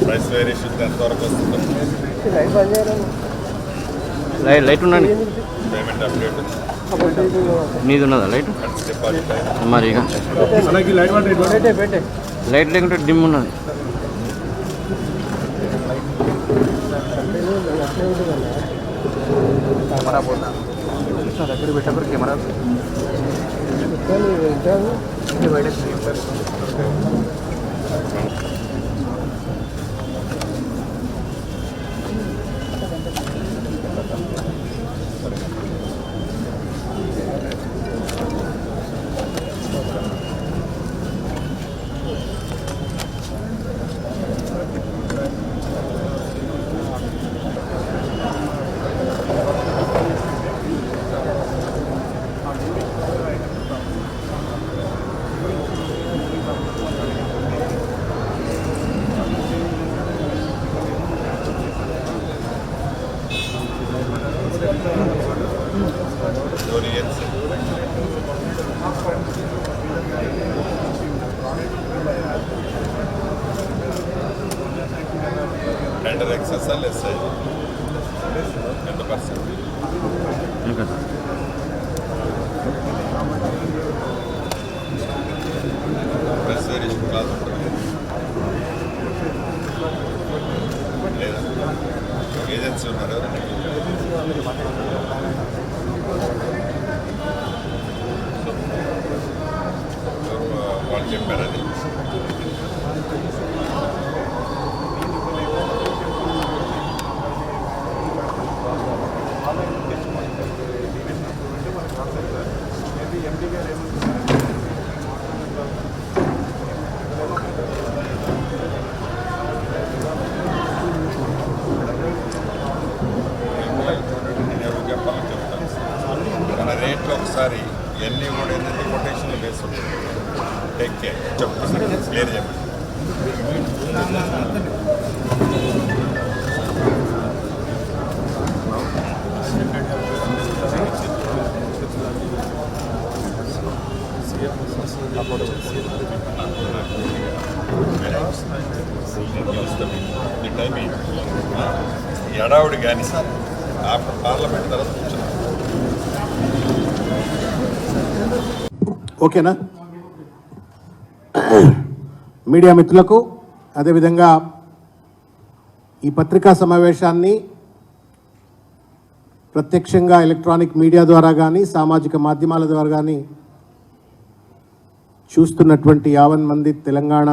ప్రైస్ వేరియేషన్ ఎంతవరకు వస్తుందో లైట్ ఉండండి. పేమెంట్ అప్డేట్ నీది ఉన్నదా లైట్? డిపాజిట్ మరి ఇక లైట్ లేకుంటే డిమ్ ఉన్నది. కెమెరా పోతా దగ్గర పెట్టారు కెమెరా టెండర్ ఎక్సెస్ లెస్ ఎంత పర్సెంట్ ప్రెస్ వేరియేషన్ క్లాస్ ఉంటుంది లేదా ఏజెన్సీ ఉన్నారు వాళ్ళు చెప్పారని మన రేట్లు ఒకసారి ఇవన్నీ కూడా ఏంటంటే కొటేషన్లు బేస్ ఉంటుంది. టేక్ కేర్ చెప్పండి, క్లియర్ చెప్పండి. ఎడావుడి కానీ ఆఫ్టర్ పార్లమెంట్ తర్వాత కూర్చున్నాం. ఓకేనా? మీడియా మిత్రులకు అదేవిధంగా ఈ పత్రికా సమావేశాన్ని ప్రత్యక్షంగా ఎలక్ట్రానిక్ మీడియా ద్వారా కానీ సామాజిక మాధ్యమాల ద్వారా కానీ చూస్తున్నటువంటి 50 మంది తెలంగాణ